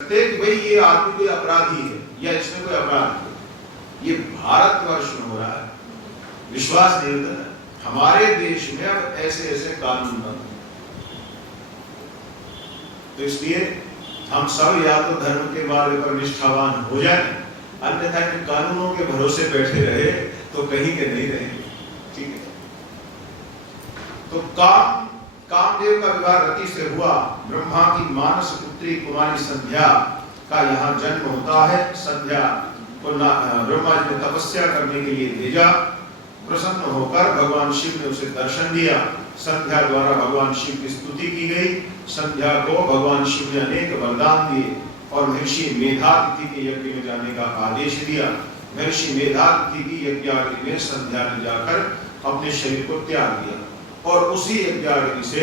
कि भाई ये आदमी कोई अपराधी है या इसमें कोई अपराध है। ये भारतवर्ष में हो रहा है, विश्वास नहीं होता है। हमारे देश में अब ऐसे ऐसे कानून बन, तो इसलिए हम सब या तो धर्म के मार्ग पर निष्ठावान हो जाए, अन्यथा इन कानूनों के भरोसे बैठे रहे तो कहीं के नहीं रहेंगे। ठीक है, तो कामदेव का विवाह रति से हुआ। ब्रह्मा की मानस पुत्री कुमारी संध्या का यहाँ जन्म होता है। संध्या को ब्रह्मा जी ने तपस्या करने के लिए भेजा। प्रसन्न होकर भगवान शिव ने उसे दर्शन दिया। संध्या द्वारा भगवान शिव की स्तुति की गई। संध्या को भगवान शिव ने अनेक वरदान दिए और महर्षि मेधातिथि के यज्ञ में जाने का आदेश दिया। महर्षि मेधातिथि की यज्ञाग्नि में संध्या ने जाकर अपने शरीर को त्याग दिया और उसी यज्ञाग्नि से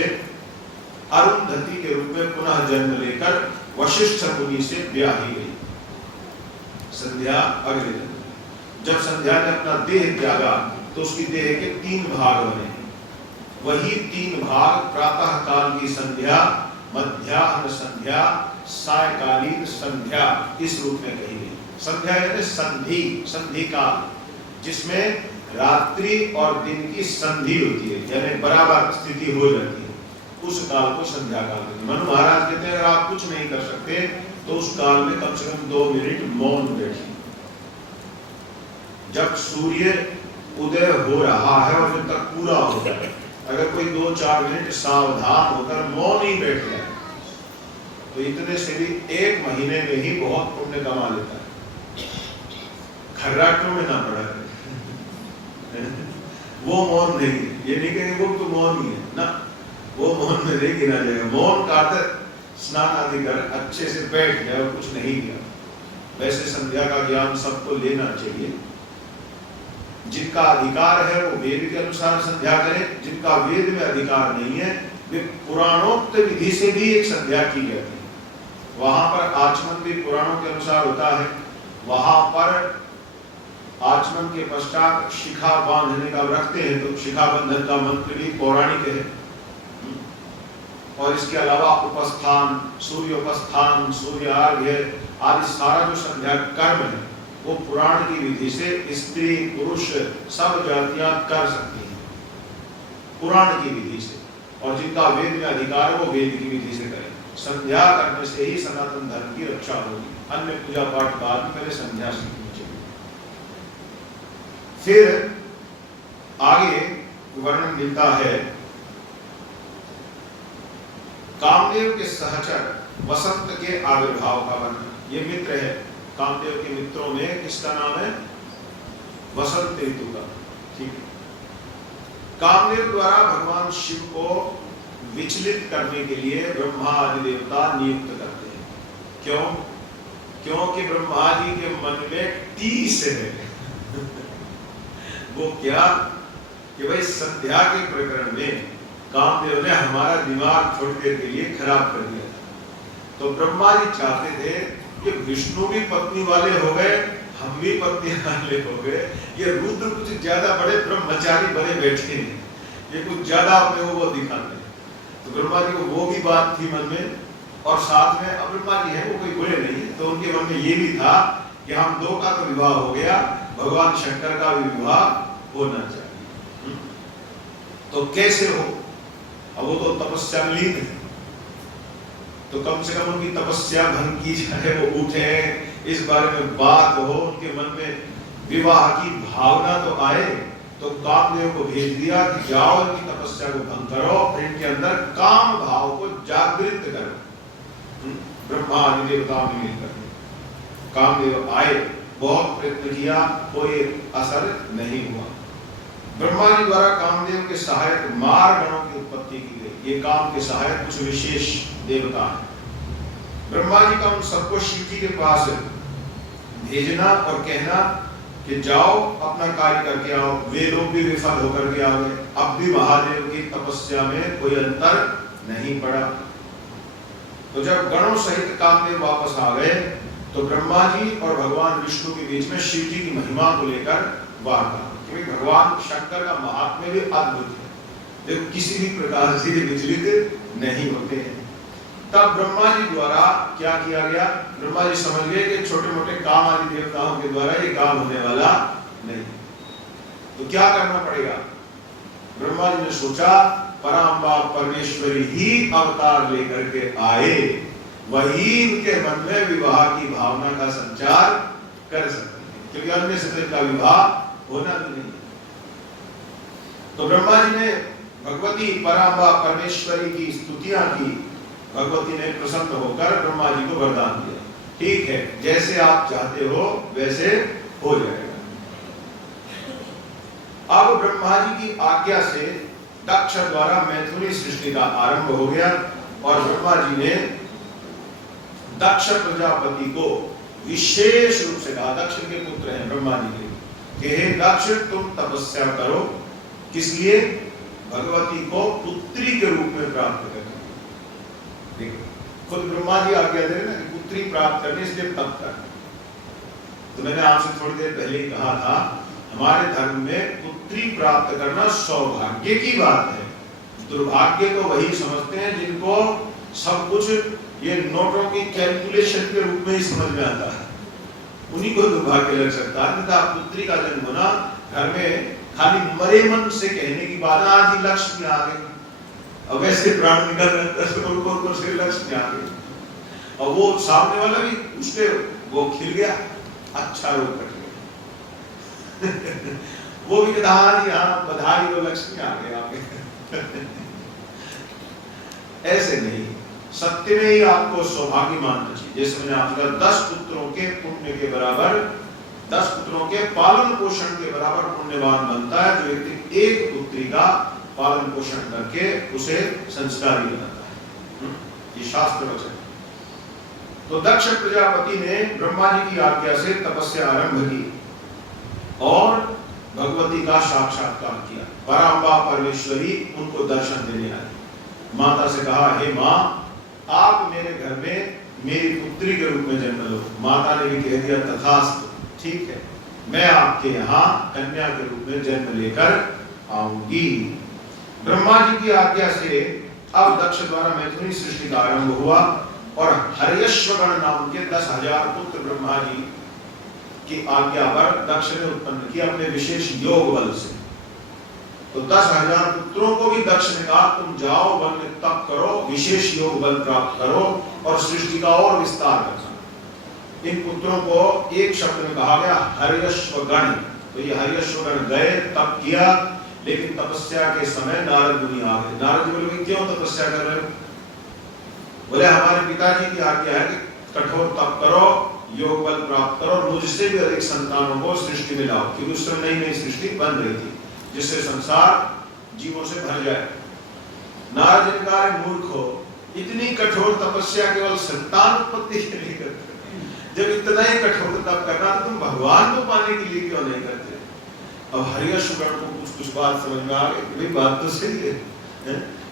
अरुंधति के रूप में पुनः जन्म लेकर वशिष्ठ मुनि से ब्याही गई। संध्या अगले दिन जब संध्या ने अपना देह त्यागा तो उसकी देह के 3 भाग बने। वही 3 भाग प्रातः काल की संध्या, मध्याह्न संध्या, सायकालीन संध्या इस रूप में कही गई। संध्या यानी संधि, संधि काल, जिसमें रात्रि और दिन की संधि होती है, यानी बराबर स्थिति हो जाती है, उस काल को संध्या काल कहते हैं। मनु महाराज कहते हैं अगर आप कुछ नहीं कर सकते तो उस काल में कम से कम 2 मिनट मौन बैठिए। जब सूर्य उदय हो रहा है और जब तक पूरा हो जाए, अगर कोई 2-4 मिनट सावधान होकर मौन ही बैठ जाए तो इतने से भी 1 महीने में ही बहुत पुण्य कमा लेता है। खर्राटों में ना पड़ा है वो मौन नहीं है, ये नहीं कहेंगे वो तो मौन ही है ना, वो मौन में नहीं गिना जाएगा। मौन का अर्थ स्नान आदि कर अच्छे से बैठ गया और कुछ नहीं किया। वैसे संध्या का ज्ञान सबको लेना चाहिए। जिनका अधिकार है वो वेद के अनुसार संध्या करें, जिनका वेद में अधिकार नहीं है वे पुराणोक्त विधि से भी एक संध्या की जाती है। वहां पर आचमन भी पुराणों के अनुसार होता है। वहां पर आचमन के पश्चात शिखा बांधने का रखते हैं तो शिखा बंधन का मंत्र भी पौराणिक है। और इसके अलावा उपस्थान, सूर्योपस्थान, सूर्यार्घ्य आदि सारा जो संध्या कर्म है वो पुराण की विधि से स्त्री पुरुष सब जातियां कर सकती हैं, पुराण की विधि से। और जिनका वेद में अधिकार है वो वेद की विधि से करें। संध्या करने से ही सनातन धर्म की रक्षा होगी। अन्य पूजा पाठ बाद में पहले संध्या सीखनी चाहिए। फिर आगे वर्णन मिलता है कामदेव के सहचर वसंत के आविर्भाव का वर्णन। ये मित्र है कामदेव के मित्रों में, किसका नाम है? वसंत ऋतु का। ठीक है, कामदेव द्वारा भगवान शिव को विचलित करने के लिए ब्रह्मा आदि देवता नियुक्त करते हैं। क्यों? क्योंकि ब्रह्मा जी के मन में टीस है वो क्या कि भाई संध्या के प्रकरण में कामदेव ने हमारा दिमाग थोड़ी देर के लिए खराब कर दिया। तो ब्रह्मा जी चाहते थे कि विष्णु भी पत्नी वाले हो गए, हम भी पत्नी वाले हो गए, ये रुद्र कुछ ज्यादा बड़े ब्रह्मचारी बने बैठे हैं, ये कुछ ज्यादा अपने वो दिखाते हैं। तो ब्रह्मा जी को वो भी बात थी मन में, और साथ में अब ब्रह्मा जी है वो कोई बुरे नहीं है, तो उनके मन में ये भी था कि हम 2 का तो विवाह हो गया, भगवान शंकर का भी विवाह होना चाहिए। तो कैसे हो? अब वो तो तपस्या में लीन है, तो कम से कम उनकी तपस्या भंग की जाए, वो उठे, इस बारे में बात हो, उनके मन में विवाह की भावना तो आए। तो कामदेव को भेज दिया कि जाओ इनकी तपस्या को भंग करो, फिर इनके अंदर काम भाव को जागृत करो। ब्रह्मा आदि देवताओं ने मिलकर कामदेव आए, बहुत प्रयत्न किया, कोई असर नहीं हुआ। ब्रह्मा जी द्वारा कामदेव के सहायक मार गणों की उत्पत्ति की गई। ये काम के सहायक कुछ विशेष देवता हैं। ब्रह्मा जी का उन सबको शिव जी के पास भेजना और कहना कि जाओ अपना कार्य करके आओ। वे लोग भी विफल होकर के आ गए। अब भी महादेव की तपस्या में कोई अंतर नहीं पड़ा। तो जब गणों सहित कामदेव वापस आ गए तो ब्रह्मा जी और भगवान विष्णु के बीच में शिव जी की महिमा को लेकर वार्ता, क्योंकि भगवान शंकर का महात्म्य भी अद्भुत है, वे किसी भी प्रकार से विचलित नहीं होते हैं। तब ब्रह्मा जी द्वारा क्या किया गया? ब्रह्मा जी समझ गए कि छोटे मोटे काम आदि देवताओं के द्वारा ये काम होने वाला नहीं, तो क्या करना पड़ेगा? ब्रह्मा जी ने सोचा पराम्बा परमेश्वरी ही अवतार लेकर के आए, वही इनके मन में विवाह की भावना का संचार कर सकते हैं, क्योंकि अन्य से इनका विवाह होना भी नहीं। तो ब्रह्मा जी ने भगवती पराम्बा परमेश्वरी की स्तुतियां की। भगवती ने प्रसन्न होकर ब्रह्मा जी को वरदान दिया, ठीक है, जैसे आप चाहते हो वैसे हो जाएगा। अब ब्रह्मा जी की आज्ञा से दक्ष द्वारा मैथुनी सृष्टि का आरंभ हो गया और ब्रह्मा जी ने दक्ष प्रजापति को विशेष रूप से कहा, दक्ष के पुत्र हैं ब्रह्मा जी के, कि हे दक्ष तुम तपस्या करो, किस लिए? भगवती को पुत्री के रूप में प्राप्त करने। देखो खुद ब्रह्मा जी आज्ञा दे रहे ना कि पुत्री प्राप्त करने, इसलिए तप कर। तो मैंने आपसे थोड़ी देर पहले ही कहा था, हमारे धर्म में पुत्री प्राप्त करना सौभाग्य की बात है। दुर्भाग्य तो वही समझते हैं जिनको सब कुछ ये नोटों की कैलकुलेशन के रूप में ही समझ में आता है, उन्हीं को दुर्भाग्य लग सकता है। अन्यथा पुत्री का जन्म होना घर में खाली मरे मन से कहने की बात, आज ही लक्ष्मी आ गई, अब वैसे प्राण निकल रहे से लक्ष्मी आ गई, और वो सामने वाला भी उसके वो खिल गया, अच्छा रोग कट गया वो भी कहता हाँ जी हाँ बधाई हो लक्ष्मी आ गए आगे ऐसे नहीं, सत्य में ही आपको सौभाग्य मानना चाहिए। जैसे मैंने आपको कहा 10 पुत्रों के पुण्य के बराबर, 10 पुत्रों के पालन पोषण के बराबर पुण्यवान बनता है जो व्यक्ति एक पुत्री का पालन पोषण करके उसे संस्कारी बनाता है। ये शास्त्र वचन। तो दक्ष प्रजापति ने ब्रह्मा जी की आज्ञा से तपस्या आरंभ की और भगवती का साक्षात्कार किया। पराम्बा परमेश्वरी उनको दर्शन देने आई। माता से कहा, हे माँ, आप मेरे घर में मेरी पुत्री के रूप में जन्म लो। माता ने भी कह दिया तथास्तु, ठीक है, मैं आपके यहाँ कन्या के रूप में जन्म लेकर आऊंगी। ब्रह्मा जी की आज्ञा से अब दक्ष द्वारा मैथुनी सृष्टि का आरंभ हुआ और हर्यश्वगण नाम के 10,000 पुत्र ब्रह्मा जी की आज्ञा पर दक्ष ने उत्पन्न किया अपने विशेष योग बल से। तो 10,000 पुत्रों को भी दक्ष ने कहा तुम जाओ वन में तप करो, विशेष योग बल प्राप्त करो और सृष्टि का और विस्तार करना। इन पुत्रों को एक शब्द में कहा गया हर्यश्वगण। तो ये हर्यश्वगण गए, तप किया, लेकिन तपस्या के समय नारद मुनि आ गए। नारद जी बोले क्यों तपस्या कर रहे हो? बोले हमारे पिताजी की आज्ञा है कि कठोर तप करो, योग बल प्राप्त करो, मुझसे भी अधिक संतानों को सृष्टि में लाओ, क्योंकि उस समय नई नई सृष्टि बन रही थी जिससे संसार जीवों से भर जाए। नारद जी ने कहा मूर्ख हो, इतनी कठोर तपस्या केवल संतान उत्पत्ति के लिए करते, जब इतना ही कठोर तप करना तो तुम भगवान को पाने के लिए क्यों नहीं करते? अब हर्यश्वगण को कुछ बात समझ में आ गई, बात तो सही है,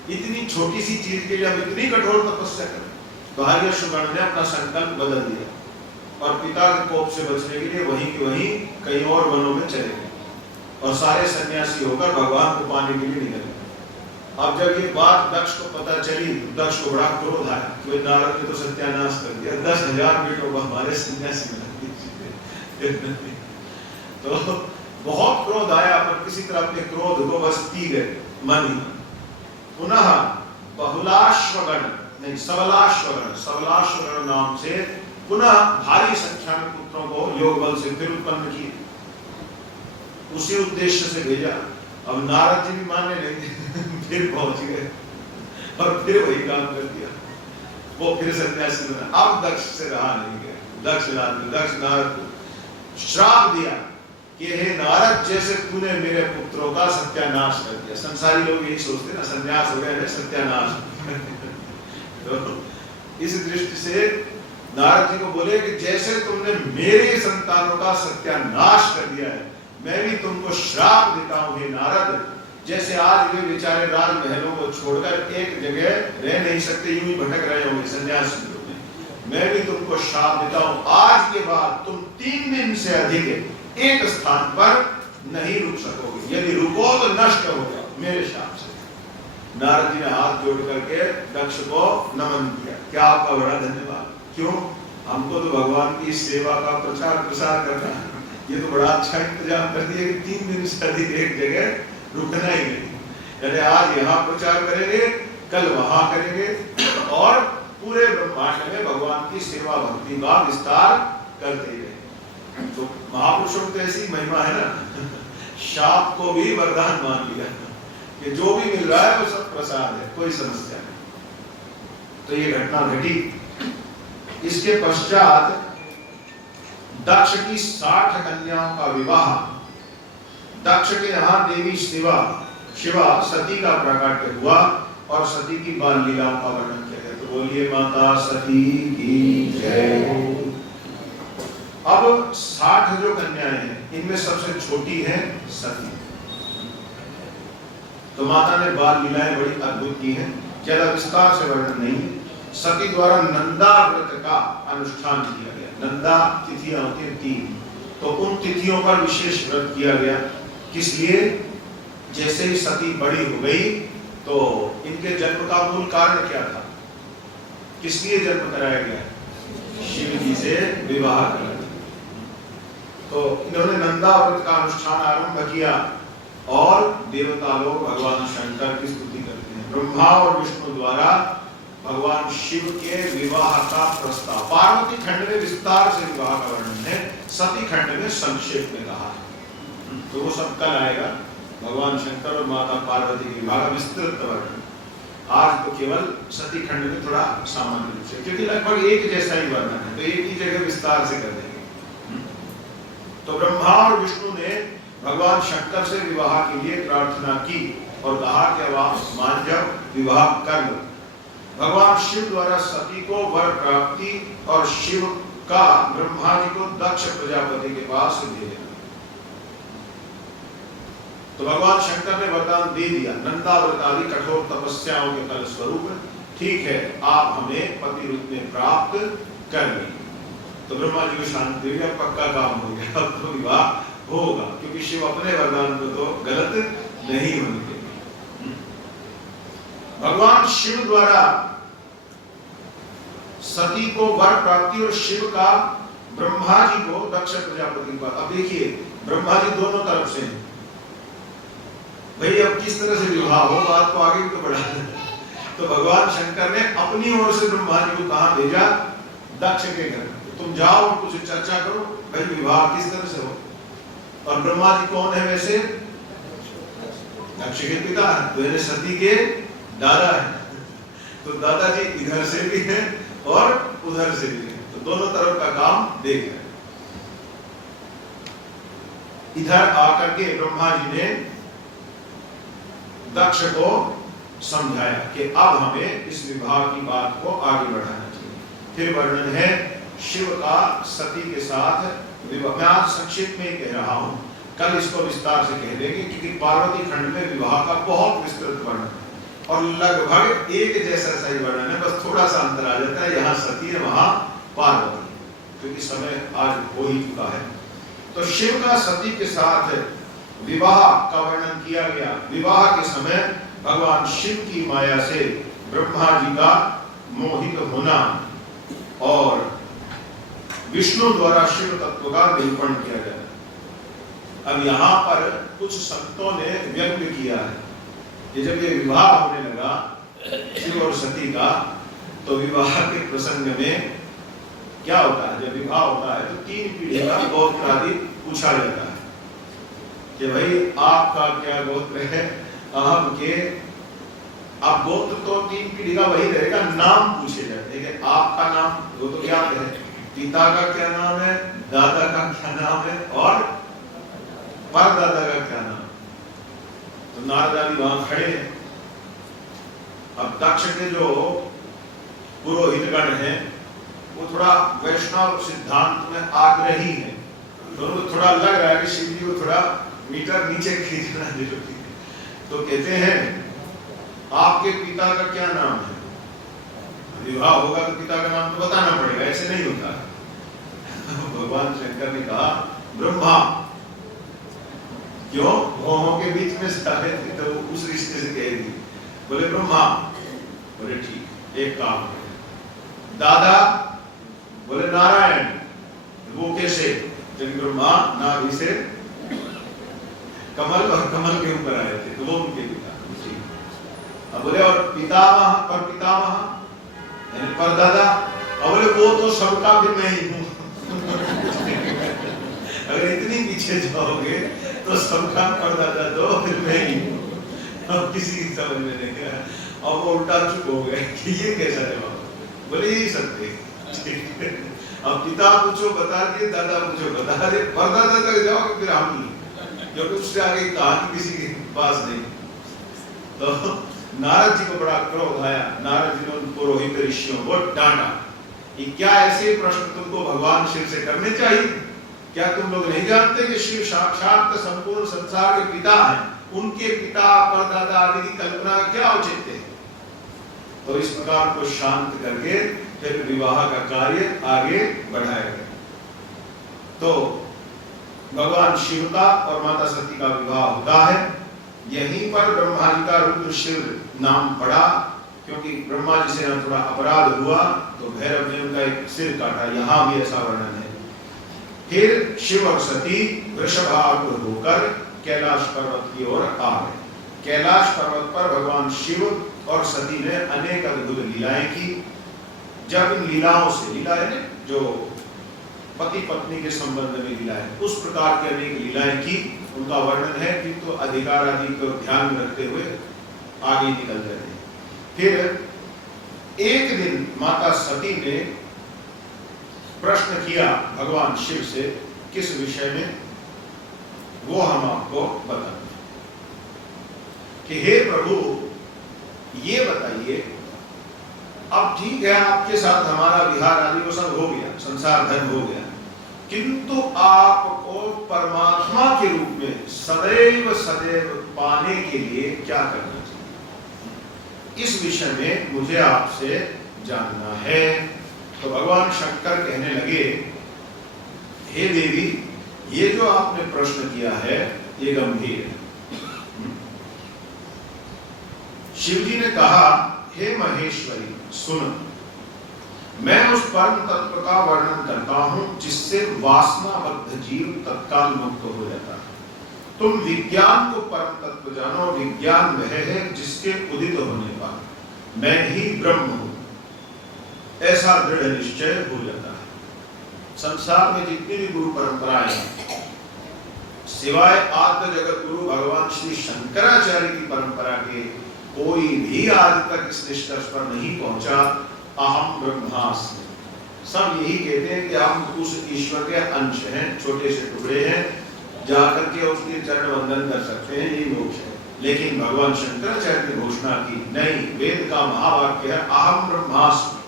इतनी छोटी सी चीज के लिए अब इतनी कठोर तपस्या करें। तो हर्यश्वगण ने अपना संकल्प बदल दिया और पिता के कोप से बचने के लिए वहीं के वहीं कहीं और वनों में चले गए और सारे सन्यासी होकर भगवान को पाने के लिए निकले। अब जब ये बात दक्ष को पता चली, दक्ष को बड़ा क्रोध आया कि नारद ने तो सत्यानाश कर दिया, 10,000 बेटों को हमारे सन्यासी बना दिया। तो बहुत क्रोध आया, पर किसी तरह अपने क्रोध को बस पी गए मन ही। पुनः बहुलाश्वगण नहीं सबलाश्वगण नाम से पुनः भारी संख्या में पुत्रों को योग बल से फिर उत्पन्न किए, उसी उद्देश्य से भेजा। अब नारद जी भी मानने लगे फिर पहुंच गए और फिर वही काम कर दिया, वो फिर सन्यासी बना। अब दक्ष से रहा नहीं गया। दक्ष नारद को श्राप दिया कि हे नारद, जैसे तूने मेरे पुत्रों का सत्यानाश कर दिया। संसारी लोग यही सोचते ना, सन्यास हो गया सत्यानाश। तो इस दृष्टि से नारद जी को बोले कि जैसे तुमने मेरे संतानों का सत्यानाश कर दिया है, मैं भी तुमको श्राप देता हूं हे नारद। जैसे आज वे बेचारे राजमहलों को छोड़कर एक जगह रह नहीं सकते, यूं ही भटक रहे होंगे सन्यासी लोग, मैं भी तुमको श्राप देता हूं, आज के बाद तुम 3 दिन से अधिक एक स्थान पर नहीं रुक सकोगे, यदि रुको तो नष्ट हो जाओ मेरे श्राप से। नारद जी ने हाथ जोड़ करके दक्ष को नमन किया, क्या आपका बड़ा धन्यवाद, क्यों, हमको तो भगवान की सेवा का प्रचार प्रसार करना है, ये तो बड़ा अच्छा इंतजाम कर दिया कि 3 दिन से अधिक एक जगह रुकना ही नहीं, यानी आज यहाँ प्रचार करेंगे, कल वहां करेंगे और पूरे ब्रह्मांड में भगवान की सेवा भक्ति का विस्तार करते रहे। तो महापुरुषों की ऐसी महिमा है ना, शाप को भी वरदान मान लिया कि जो भी मिल रहा है वो सब प्रसाद है, कोई समस्या नहीं। तो ये घटना घटी। इसके पश्चात दक्ष की 60 कन्याओं का विवाह, दक्ष के यहाँ देवी शिवा सती का प्राकट्य हुआ और सती की बाल लीलाओं का वर्णन किया गया। तो बोलिए माता सती की जय। अब 60 जो कन्याएं हैं, इनमें सबसे छोटी है सती। तो माता ने बाल लीलाएं बड़ी अद्भुत की हैं, ज्यादा विस्तार से वर्णन नहीं। सती द्वारा नंदा व्रत का अनुष्ठान किया गया। नंदा तिथियां होती हैं 3, तो उन तिथियों पर विशेष व्रत किया गया। किस लिए? जैसे ही सती बड़ी हो गई तो इनके जन्म का मूल कारण क्या था? किस लिए जन्म कराया गया? शिव जी से विवाह कराया। तो इन्होंने नंदा व्रत का अनुष्ठान आरंभ किया और देवता लोग भगवान शंकर की स्तुति करते हैं। ब्रह्मा और विष्णु द्वारा भगवान शिव के विवाह का प्रस्ताव, पार्वती खंड में विस्तार से विवाह का वर्णन है, सती खंड में संक्षेप में कहा है। तो वो सब कल आएगा, भगवान शंकर और माता पार्वती के विवाह का विस्तृत वर्णन। आज तो केवल सती खंड में थोड़ा सामान्य रूप से, क्योंकि लगभग एक जैसा ही वर्णन है, तो एक ही जगह विस्तार से कर देंगे। तो ब्रह्मा और विष्णु ने भगवान शंकर से विवाह के लिए प्रार्थना की और कहा कि अब आप मान जाओ, विवाह कर लो। भगवान शिव द्वारा सती को वर प्राप्ति और शिव का ब्रह्मा जी को दक्ष प्रजापति के पास भेजा। तो भगवान शंकर ने वरदान दे दिया, नंदा व्रत आदि कठोर तपस्याओं के फल स्वरूप ठीक है, आप हमें पति रूप में प्राप्त कर ली। तो ब्रह्मा जी को शांति देवी, अब पक्का काम हो गया, अब तो विवाह होगा, क्योंकि शिव अपने वरदान को तो गलत नहीं होने देंगे। भगवान शिव द्वारा सती को वर प्राप्ति और शिव का ब्रह्मा जी को दक्ष प्रजापति का। अब देखिए, ब्रह्मा जी दोनों तरफ से हैं भाई, अब किस तरह से विवाह हो, बात को आगे तो बढ़ा। तो भगवान शंकर ने अपनी ओर से ब्रह्मा जी को कहा भेजा, दक्ष के घर तुम जाओ, कुछ चर्चा करो भाई विवाह किस तरह से हो। और ब्रह्मा जी कौन है वैसे? दक्ष के पिता है, तो इन्हें सती के दादा है। तो दादाजी इधर से भी है और उधर से भी है, तो दोनों तरफ का काम देख रहे। इधर आकर के ब्रह्मा जी ने दक्ष को समझाया कि अब हमें इस विवाह की बात को आगे बढ़ाना चाहिए। फिर वर्णन है शिव का सती के साथ विवाह। मैं आज संक्षिप्त में कह रहा हूं, कल इसको विस्तार से कह देंगे, क्योंकि पार्वती खंड में विवाह का बहुत विस्तृत वर्णन है और लगभग एक जैसा सही वर्णन है, बस थोड़ा सा अंतर आ जाता है, यहाँ सती है वहां पार्वती, क्योंकि समय आज हो ही चुका है। तो शिव का सती के साथ विवाह का वर्णन किया गया। विवाह के समय भगवान शिव की माया से ब्रह्मा जी का मोहित होना और विष्णु द्वारा शिव तत्व का निरूपण किया गया। अब यहाँ पर कुछ संतों ने व्यंग्य किया है कि जब ये विवाह होने लगा शिव और सती का, तो विवाह के प्रसंग में क्या होता है, जब विवाह होता है तो 3 पीढ़ी का गोत्र आदि पूछा जाता है कि भाई आपका क्या गोत्र है, आपके, आप गोत्र तो 3 पीढ़ी का वही रहेगा, नाम पूछे जाते हैं कि आपका नाम वो तो क्या है, पिता का क्या नाम है, दादा का क्या नाम है और परदादा का क्या नाम। तो नारद आदि वहां खड़े हैं। अब दक्ष के जो पुरोहितगण हैं वो थोड़ा वैष्णव सिद्धांत में आग्रही है, तो उनको थोड़ा लग रहा है कि शिव जी को थोड़ा मीटर नीचे खींचना जरूरी है। तो कहते हैं आपके पिता का क्या नाम है? विवाह होगा तो पिता का नाम तो बताना पड़ेगा, ऐसे नहीं होता। भगवान शंकर ने कहा ब्रह्मा। क्यों? भौहों के बीच में सारे तो उस रिश्ते से कह दी। बोले ब्रह्मा। बोले ठीक, एक काम करें। दादा? बोले नारायण। वो कैसे? ब्रह्मा नाभि से कमल और कमल के ऊपर आए थे, तो वो उनके पिता। अब बोले और पितामह, पर पितामह परदादा? अब बोले वो तो सबका भी मैं ही हूँ। अगर इतनी पीछे जाओगे तो सबका परदादा तो फिर मैं ही हूँ। अब किसी की समझ में नहीं आया, अब वो उल्टा चुप हो गए कि ये कैसा जवाब? बोले यही सत्य। अब पिता पूछो बता दिए, दादा पूछो बता दे, परदादा तक जाओगे फिर हम ही, क्योंकि उससे आगे कहानी किसी के पास नहीं। तो नारद जी को बड़ा क्रोध आया। नारद जी ने उन पुरोहित ऋषियों को डांटा कि क्या ऐसे प्रश्न तुमको भगवान शिव से करने चाहिए? क्या तुम लोग नहीं जानते कि शिव साक्षात संपूर्ण संसार के पिता हैं? उनके पिता परदादा आदि की कल्पना क्या औचित्य है? तो इस प्रकार को शांत करके फिर विवाह का कार्य आगे बढ़ाया गया। तो भगवान शिव का और माता सती का विवाह होता है। यहीं पर ब्रह्मा जी का रुद्र शिव नाम पड़ा, क्योंकि ब्रह्मा जी से थोड़ा अपराध हुआ तो भैरव ने उनका एक सिर काटा। यहाँ भी ऐसा वर्णन है। फिर शिव और सती वृषभारूढ़ होकर कैलाश पर्वत की ओर आ गए। कैलाश पर्वत पर भगवान शिव और सती ने अनेक अद्भुत लीलाएं की। जब इन लीलाओं से, लीलाएं जो पति पत्नी के संबंध में लीलाएं, उस प्रकार की अनेक लीलाएं की, उनका वर्णन है कि तो अधिकार आदि को ध्यान में रखते हुए आगे निकल जाते हैं। फिर एक दिन माता सती ने प्रश्न किया भगवान शिव से, किस विषय में, वो हम आपको बताएं कि हे प्रभु ये बताइए, अब ठीक है आपके साथ हमारा विहार आदि वो सब हो गया, संसार धन हो गया, किंतु आपको परमात्मा के रूप में सदैव सदैव पाने के लिए क्या करना चाहिए, इस विषय में मुझे आपसे जानना है। तो भगवान शंकर कहने लगे, हे देवी, ये जो आपने प्रश्न किया है ये गंभीर है। शिवजी ने कहा, हे महेश्वरी सुन, मैं उस परम तत्व का वर्णन करता हूं जिससे वासनाबद्ध जीव तत्काल मुक्त हो जाता है। तुम विज्ञान को परम तत्व जानो। विज्ञान वह है जिसके उदित होने पर मैं ही ब्रह्म हूं, ऐसा दृढ़ निश्चय हो जाता है। संसार में जितनी भी गुरु परंपराएं हैं, सिवाय आद्य जगत गुरु भगवान श्री शंकराचार्य की परंपरा के कोई भी आज तक इस निष्कर्ष पर नहीं पहुंचा अहम ब्रह्मास्मि। सब यही कहते हैं कि हम उस ईश्वर के अंश हैं, छोटे से टुकड़े हैं, जाकर के उसके चरण वंदन कर सकते हैं, यही मोक्ष है। लेकिन भगवान शंकराचार्य ने घोषणा की, नहीं, वेद का महावाक्य है अहम ब्रह्मास्मि,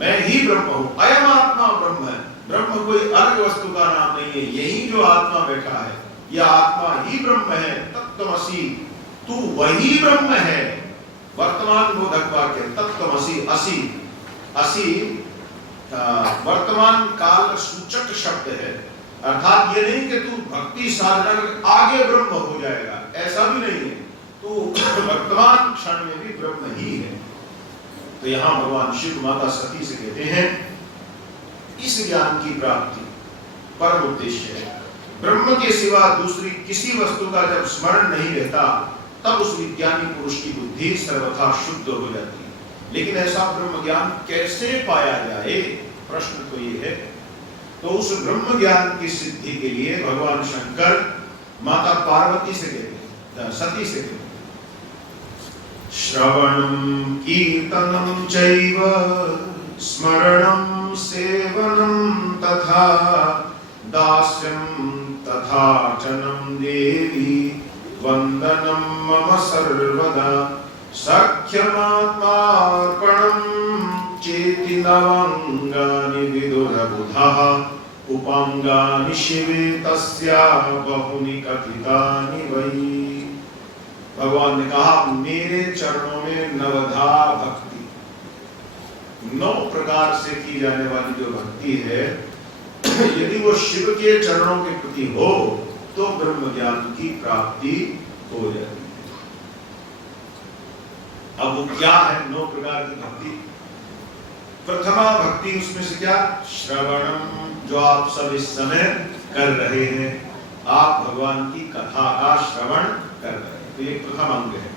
मैं ही ब्रह्म हूं, अयम आत्मा ब्रह्म है। ब्रह्म कोई अलग वस्तु का नाम नहीं है, यही जो आत्मा बैठा है यह आत्मा ही ब्रह्म है। तत्त्वमसि, तू वही ब्रह्म है। वर्तमान बोधक वाक्य तत्त्वमसि, असि, असि वर्तमान काल सूचक शब्द है, अर्थात ये नहीं कि तू भक्ति साधना आगे ब्रह्म हो जाएगा, ऐसा भी नहीं है, तू वर्तमान क्षण में भी ब्रह्म ही है। तो यहाँ भगवान शिव माता सती से कहते हैं, इस ज्ञान की प्राप्ति परम उद्देश्य है। ब्रह्म के सिवा दूसरी किसी वस्तु का जब स्मरण नहीं रहता तब उस विज्ञानी पुरुष की बुद्धि सर्वथा शुद्ध हो जाती है। लेकिन ऐसा ब्रह्म ज्ञान कैसे पाया जाए, प्रश्न तो ये है। तो उस ब्रह्म ज्ञान की सिद्धि के लिए भगवान शंकर माता पार्वती से कहते हैं, सती से कहते हैं, श्रवणं कीर्तनं चैव स्मरणं सेवनं तथा दास्यं तथार्चनं देवी वंदनं मम सर्वदा सख्यमात्मार्पणं चेति नवांगानि विदुरबुधः उपांगानि शिवे तस्या बहुनि कथितानि वै। भगवान ने कहा, मेरे चरणों में नवधा भक्ति, 9 प्रकार से की जाने वाली जो भक्ति है, यदि वो शिव के चरणों के प्रति हो तो ब्रह्म ज्ञान की प्राप्ति हो जाती है। अब वो क्या है? 9 प्रकार की भक्ति। प्रथमा भक्ति उसमें से क्या? श्रवणम, जो आप सब इस समय कर रहे हैं, आप भगवान की कथा का श्रवण कर रहे हैं, तो ये प्रथम अंग है।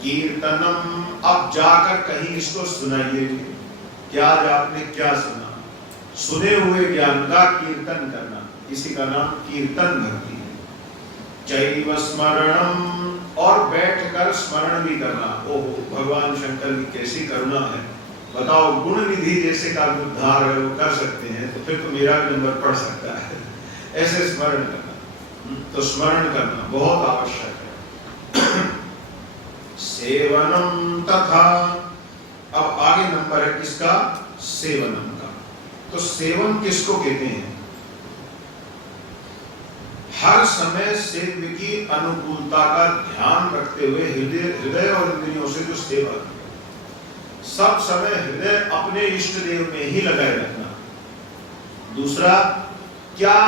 कीर्तनम, अब जाकर कहीं इसको सुनाइए, क्या आपने क्या सुना, सुने हुए ज्ञान का कीर्तन करना, इसी का नाम कीर्तन भक्ति है। चैव स्मरणम, और बैठकर स्मरण भी करना। ओहो, भगवान शंकर की कैसी करुणा है, बताओ, गुण निधि जैसे का उद्धार है वो कर सकते हैं, तो फिर तो मेरा भी नंबर पड़ सकता है। ऐसे स्मरण करना, तो स्मरण करना बहुत आवश्यक है। सेवनम तथा, अब आगे नंबर है किसका? सेवनम का। तो सेवन किसको कहते हैं? हर समय सेव्य की अनुकूलता का ध्यान रखते हुए हृदय और इंद्रियों से जो सेवा है, सब समय हृदय अपने इष्ट देव में ही लगाए रखना। दूसरा, क्या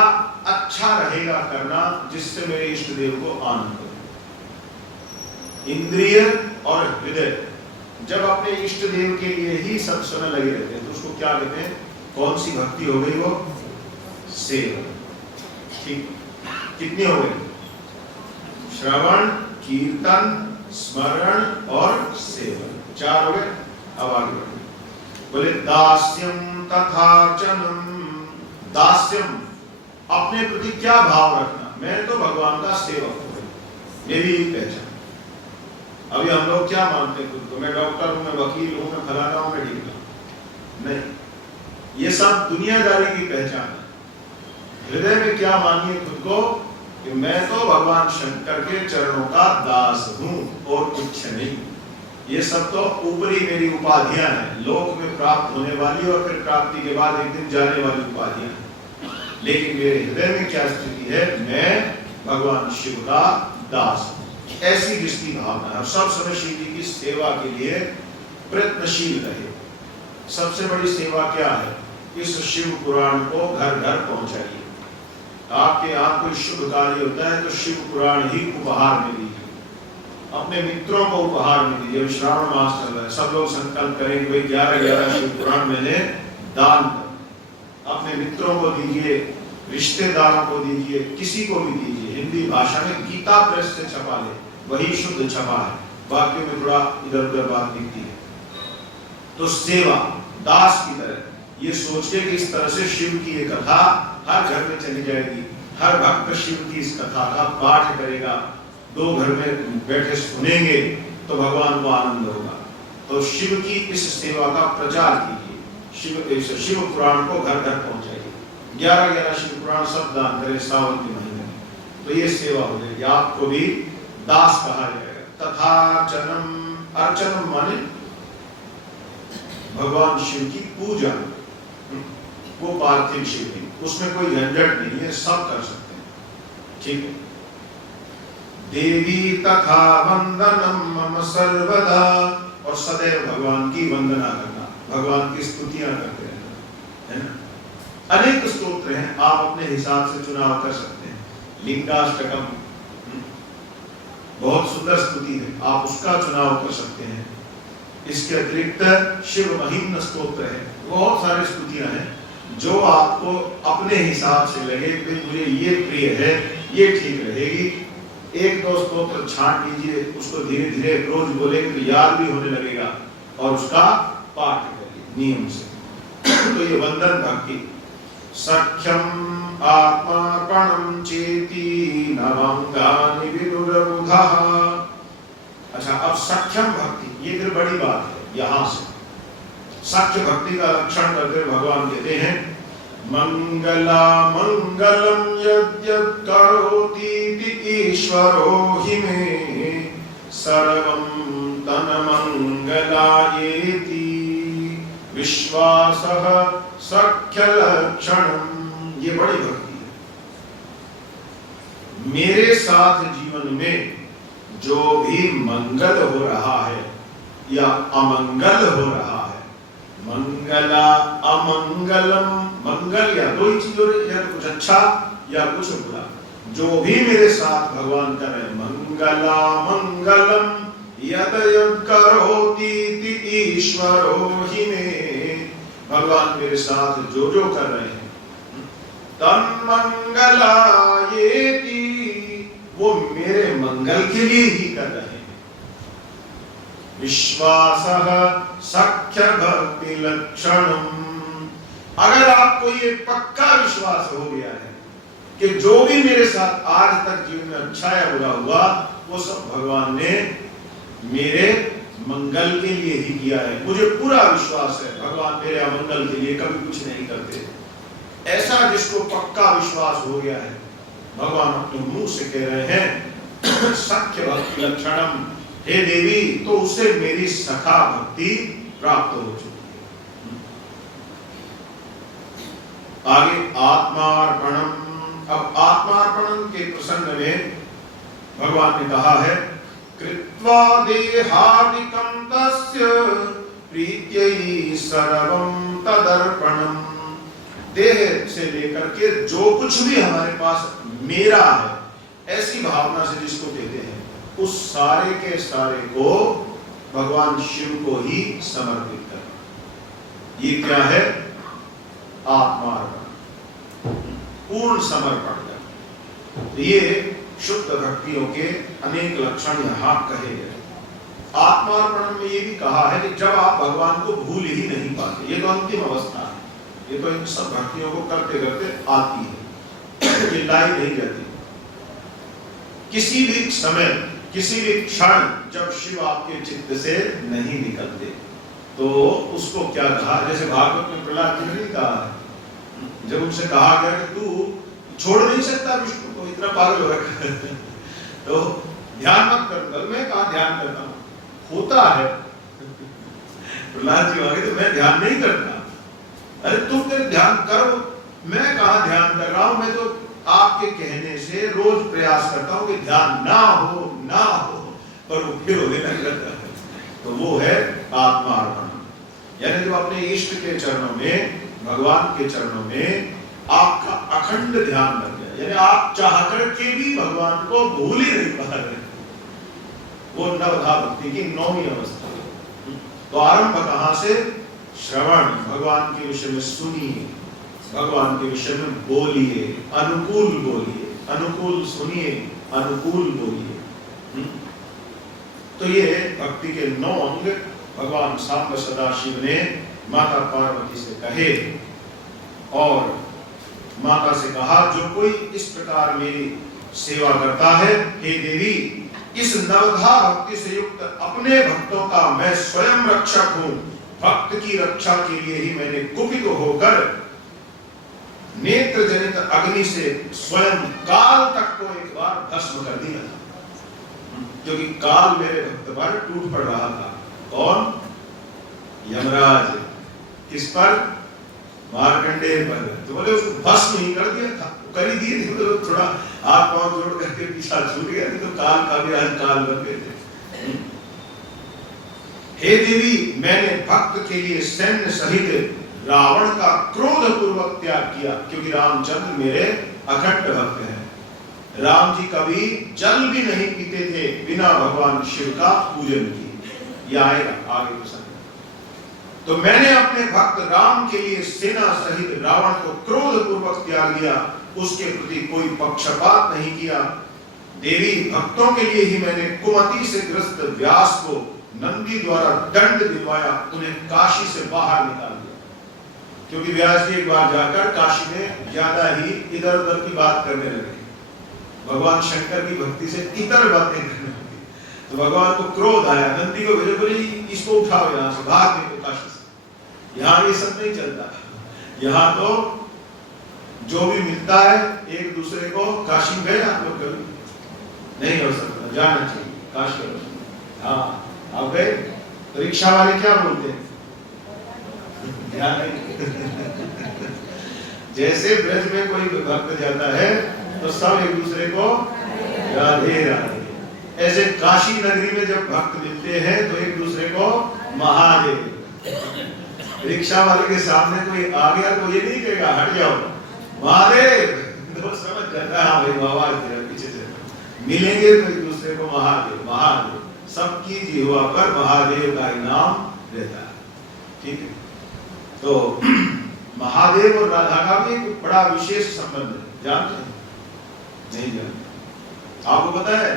अच्छा रहेगा करना जिससे मेरे इष्ट देव को आनंद हो। इंद्रिय और हृदय जब अपने इष्ट देव के लिए ही सब समय लगे रहते हैं, तो उसको क्या कहते हैं? कौन सी भक्ति हो गई? वो सेवा। ठीक, कितनी हो गई? श्रवण, कीर्तन, स्मरण और सेवन, 4 हो गए। अब आगे बढ़े, बोले दास्यम तथा चनम। दास्यम, अपने प्रति क्या भाव रखना? मैं तो भगवान का सेवक हूं, मेरी एक पहचान। अभी हम लोग क्या मानते हैं खुद को? मैं डॉक्टर हूं, मैं वकील हूं, मैं फलाना हूं, मैं ढींगा हूं। नहीं, ये सब दुनियादारी की पहचान है। हृदय में क्या मानिए खुद को कि मैं तो भगवान शंकर के चरणों का दास हूं और कुछ नहीं। ये सब तो ऊपरी मेरी उपाधियां हैं, लोक में प्राप्त होने वाली और फिर प्राप्ति के बाद एक दिन जाने वाली उपाधियां हैं। लेकिन मेरे हृदय में क्या स्थिति है? मैं भगवान शिव का दास हूं। ऐसी जिसकी भावना है, सब समय शिव जी की सेवा के लिए प्रयत्नशील रहे। सबसे बड़ी सेवा क्या है? इस शिव पुराण को घर घर पहुंचाइए। आपके यहाँ कोई शुभ कार्य होता है तो शिव पुराण ही उपहार में दीजिए, अपने मित्रों को उपहार में दीजिए। श्रावण मास चल रहा है, सब लोग संकल्प करेंगे भाई 11-11 शिव पुराण मैंने दान कर, अपने मित्रों को दीजिए, रिश्तेदारों को दीजिए, किसी को भी दीजिए। हिंदी भाषा में गीता प्रेस से छपा ले, वही शुद्ध छपा है, वाक्यों में थोड़ा इधर उधर बात दिखती है। तो सेवा दास की तरह ये सोच के कि इस तरह से शिव की ये कथा हर घर में चली जाएगी, हर भक्त शिव की इस कथा का पाठ करेगा, 2 घर में बैठे सुनेंगे तो भगवान को आनंद होगा। तो शिव की इस सेवा का प्रचार कीजिए, शिव पुराण को घर घर पहुंचाइए। 11-11 शिव पुराण सब दान करें सावन के महीने में, तो ये सेवा हो जाएगी। आपको भी दास कहा जाएगा। तथा चनम, अर्चनम माने भगवान शिव की पूजा, वो पार्थिव शिवलिंग, उसमें कोई झंझट नहीं है, सब कर सकते हैं। ठीक है। देवी तथा वंदनम मम सर्वदा, और सदैव भगवान की वंदना करना, भगवान की स्तुतियां करते रहना, है ना। अनेक स्तोत्र हैं, आप अपने हिसाब से चुनाव कर सकते हैं। लिंगाष्टकम बहुत सुंदर स्तुति है, आप उसका चुनाव कर सकते हैं। इसके अतिरिक्त शिव महिम्न स्तोत्र है, बहुत सारी स्तुतियां हैं, जो आपको अपने हिसाब से लगे कि मुझे ये प्रिय है, ये ठीक रहेगी। 1-2 स्तोत्र छांट लीजिए, उसको धीरे धीरे रोज बोलेंगे तो याद भी होने लगेगा, और उसका पाठ करिए नियम से। तो ये वंदन भक्ति। सख्यम आत्मार्पणम चेति नवांगानि विदुरबुधः। अच्छा, अब सख्यम भक्ति, ये फिर बड़ी बात है। यहां से सख्य भक्ति का लक्षण करते भगवान कहते हैं, मंगला मंगलम यद्यत् करोति ईश्वरो हि मे सर्वं तन्मंगलायेति विश्वासः सख्य लक्षणम। ये बड़ी भक्ति है। मेरे साथ जीवन में जो भी मंगल हो रहा है या अमंगल हो रहा है, मंगला अमंगलम, मंगल या दो ही चीज हो रही है, या कुछ अच्छा या कुछ बुरा, जो भी मेरे साथ भगवान कर रहे हैं, मंगला मंगलम यद यद करोति इति ईश्वरो हि मे। भगवान मेरे साथ जो जो कर रहे हैं तन्मंगलायेति, वो मेरे मंगल के लिए ही कर रहे हैं। विश्वासः सख्य भक्ति लक्षणम। अगर आपको ये पक्का विश्वास हो गया है कि जो भी मेरे साथ आज तक जीवन में अच्छा या बुरा हुआ वो सब भगवान ने मेरे मंगल के लिए ही किया है, मुझे पूरा विश्वास है भगवान मेरे अमंगल के लिए कभी कुछ नहीं करते, ऐसा जिसको पक्का विश्वास हो गया है, भगवान अपने मुंह से कह रहे हैं सख्य भक्ति लक्षणम, हे देवी तो उसे मेरी सखा भक्ति प्राप्त हो चुकी है। आगे आत्मार्पणम। अब आत्मार्पणम के प्रसंग में भगवान ने कहा है कृत्वा देहादिकं तस्य प्रीत्यै सर्वं तदर्पणम। देह से लेकर के जो कुछ भी हमारे पास मेरा है, ऐसी भावना से जिसको कहते हैं, उस सारे के सारे को भगवान शिव को ही समर्पित करना। ये क्या है? आत्मार्पण, पूर्ण समर्पण करना। ये शुद्ध भक्तियों के अनेक लक्षण यहाँ कहे गए। आत्मार्पण में ये भी कहा है कि जब आप भगवान को भूल ही नहीं पाते, ये तो अंतिम अवस्था है, ये तो इन सब भक्तियों को करते करते आती है, ये लाई नहीं जाती। किसी भी समय, किसी भी क्षण जब शिव आपके चित्त से नहीं निकलते तो उसको क्या कहा, जैसे भागवत में प्रहलाद जी ने नहीं कहा है, जब उनसे कहा गया कि तू छोड़ नहीं सकता विष्णु को, इतना पागल हो रखा है तो ध्यान मत कर। मैं कहा ध्यान करता हूं, होता है। प्रहलाद जी आगे तो मैं ध्यान नहीं करता। अरे तुम फिर ध्यान करो, मैं कहा ध्यान कर रहा हूं, मैं तो आपके कहने से रोज प्रयास करता हूं कि ध्यान ना हो, पर वो फिर होने लग जाता है। तो वो है आत्मार्पण, यानी जो अपने इष्ट के चरणों में, भगवान के चरणों में आपका अखंड ध्यान लग गया, यानी आप चाह करके भी भगवान को भूल ही नहीं पा रहे। वो नवधा भक्ति की 9वीं अवस्था। तो आरंभ कहां से? श्रवण, भगवान के विषय में सुनिए, भगवान के विषय में बोलिए, अनुकूल बोलिए, अनुकूल सुनिए, अनुकूल बोलिए। तो ये भक्ति के 9 अंग भगवान सांब सदाशिव ने माता पार्वती से कहे और माता से कहा जो कोई इस प्रकार मेरी सेवा करता है, हे देवी इस नवधा भक्ति से युक्त अपने भक्तों का मैं स्वयं रक्षक हूं। भक्त की रक्षा के लिए ही मैंने कुपित होकर नेत्र जनित अग्नि से स्वयं काल तक को एक बार भस्म कर दिया, क्योंकि काल मेरे भक्त पर टूट पड़ रहा था। कौन? यमराज। किस पर? मार्कंडेय पर। तो बोले उसको भस्म ही कर दिया था, कर ही दिए थे, तो थोड़ा हाथ पांव जोड़ करके पीछा छूट गया, तो काल का भी काल बन गए थे। हे देवी मैंने भक्त के लिए सैन्य सहित रावण का क्रोध पूर्वक त्याग किया, क्योंकि रामचंद्र मेरे अखंड भक्त हैं। राम जी कभी जल भी नहीं पीते थे बिना भगवान शिव का पूजन किए। ये आएगा आगे प्रसंग। तो मैंने अपने भक्त राम के लिए सेना सहित रावण को क्रोध पूर्वक त्याग दिया, उसके प्रति कोई पक्षपात नहीं किया। देवी भक्तों के लिए ही मैंने कुमति से ग्रस्त व्यास को नंदी द्वारा दंड दिलवाया, उन्हें काशी से बाहर निकाल दिया, क्योंकि व्यास जी एक बार जाकर काशी में ज्यादा ही इधर उधर की बात करने लगे, भगवान शंकर की भक्ति से इतर बातें करने लगे। तो भगवान को क्रोध आया, नंदी को भेजे, बोले इसको उठाओ यहाँ से, भाग निकलो काशी से। यहाँ ये सब नहीं चलता, यहाँ तो जो भी मिलता है एक दूसरे को। काशी गए आप लोग? कभी नहीं हो सकता, जाना चाहिए काशी। हाँ आप गए? रिक्शा वाले क्या बोलते हैं? ध्यान नहीं। जैसे ब्रज में कोई भक्त जाता है तो सब एक दूसरे को राधे राधे, ऐसे काशी नगरी में जब भक्त मिलते हैं तो एक दूसरे को महादेव। रिक्शा वाले के सामने कोई आ गया तो ये नहीं कहेगा हट जाओ महादेव, तो समझ जाता है हाँ भाई बाबा पीछे से मिलेंगे तो एक दूसरे को महादेव महादेव, सबकी जिह्वा पर महादेव का ही नाम रहता है। ठीक है, तो महादेव और राधा का भी एक बड़ा विशेष संबंध है, जानते हैं? नहीं जानते? आपको पता है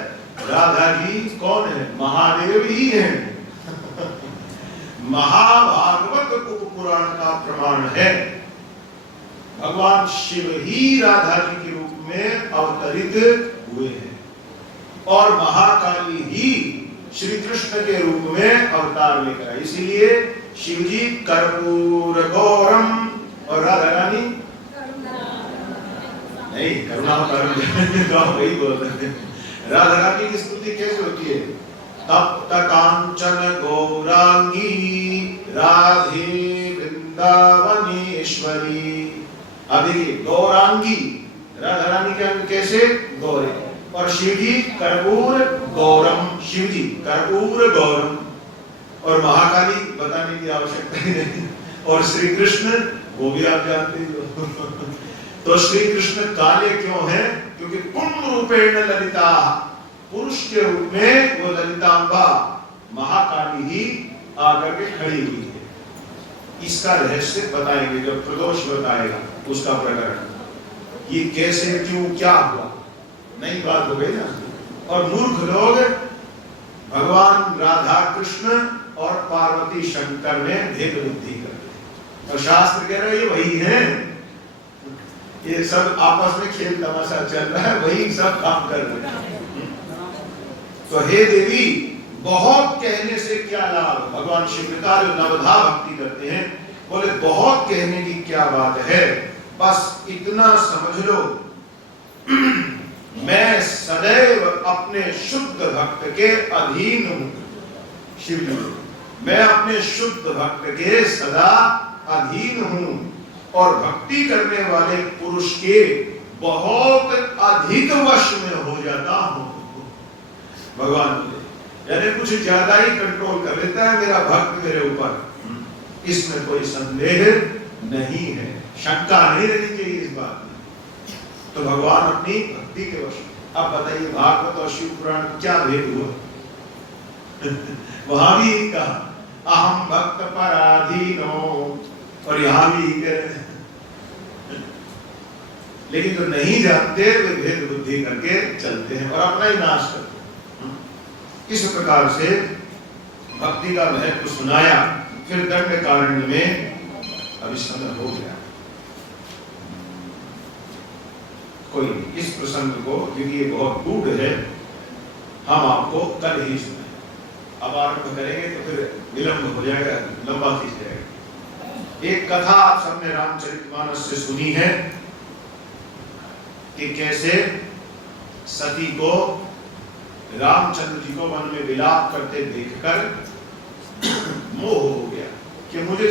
राधा जी कौन है? महादेव ही है। महाभागवत उपपुराण का प्रमाण है, भगवान शिव ही राधा जी के रूप में अवतरित हुए हैं और महाकाली ही श्री कृष्ण के रूप में अवतार लेकर आई। इसीलिए शिव जी कर्पूर गौरम और राधा रानी नहीं, करुणा तो वही बोलते हैं। राधा रानी की स्तुति कैसे होती है? तप्त कांचन गौरांगी राधे वृंदावनेश्वरी। अब देखिए गौरांगी राधा रानी के अंग कैसे? गौरे। और शिव जी कर्पूर गौरम, शिव जी कर्पूर गौरम। और महाकाली बताने की आवश्यकता ही नहीं। और श्री कृष्ण वो भी आप जानते हो। तो श्री कृष्ण काले क्यों हैं? क्योंकि पुण्य रूपेण ललिता, पुरुष के रूप में वो ललितांबा महाकाली ही आकर के खड़ी हुई है। इसका रहस्य बताएंगे जब प्रदोष बताएगा उसका प्रकरण, ये कैसे क्यों क्या हुआ, नई बात हो गई ना। और मूर्ख लोग भगवान राधा कृष्ण और पार्वती शंकर में भेद बुद्धि करते, और शास्त्र कह रहे ये वही है, ये सब आपस में खेल तमाशा चल रहा है, वही सब काम कर रहे हैं। तो हे देवी, बहुत कहने से क्या लाभ? भगवान शिव का जो नवधा भक्ति करते हैं, बोले बहुत कहने की क्या बात है, बस इतना समझ लो, मैं सदैव अपने शुद्ध भक्त के अधीन हूं। शिव जी, मैं अपने शुद्ध भक्त के सदा अधीन हूं और भक्ति करने वाले पुरुष के बहुत अधिक वश में हो जाता हूं। भगवान बोले, यानी कुछ ज्यादा ही कंट्रोल कर लेता है मेरा भक्त मेरे ऊपर, इसमें कोई संदेह नहीं है, शंका नहीं रहनी चाहिए इस बात में। तो भगवान अपनी भक्ति के वश। अब बताइए भागवत और शिव पुराण क्या भेद हुआ? वहां भी कहा अहम भक्त पराधीनो, और यहां भी लेकिन जो नहीं जानते वे भेद बुद्धि करके चलते हैं और अपना ही नाश करते हैं। इस प्रकार से भक्ति का महत्व सुनाया। फिर दंडकारण्य में अभी समय हो गया, कोई इस प्रसंग को, क्योंकि ये बहुत गूढ़ है, हम आपको कल ही सुनाए। अब आरंभ करेंगे तो फिर विलंब हो जाएगा, लंबा खींच जाएगा। एक कथा आप सबने रामचरितमानस से सुनी है कि कैसे सती को रामचंद्र जी को वन में विलाप करते देखकर मोह हो गया कि मुझे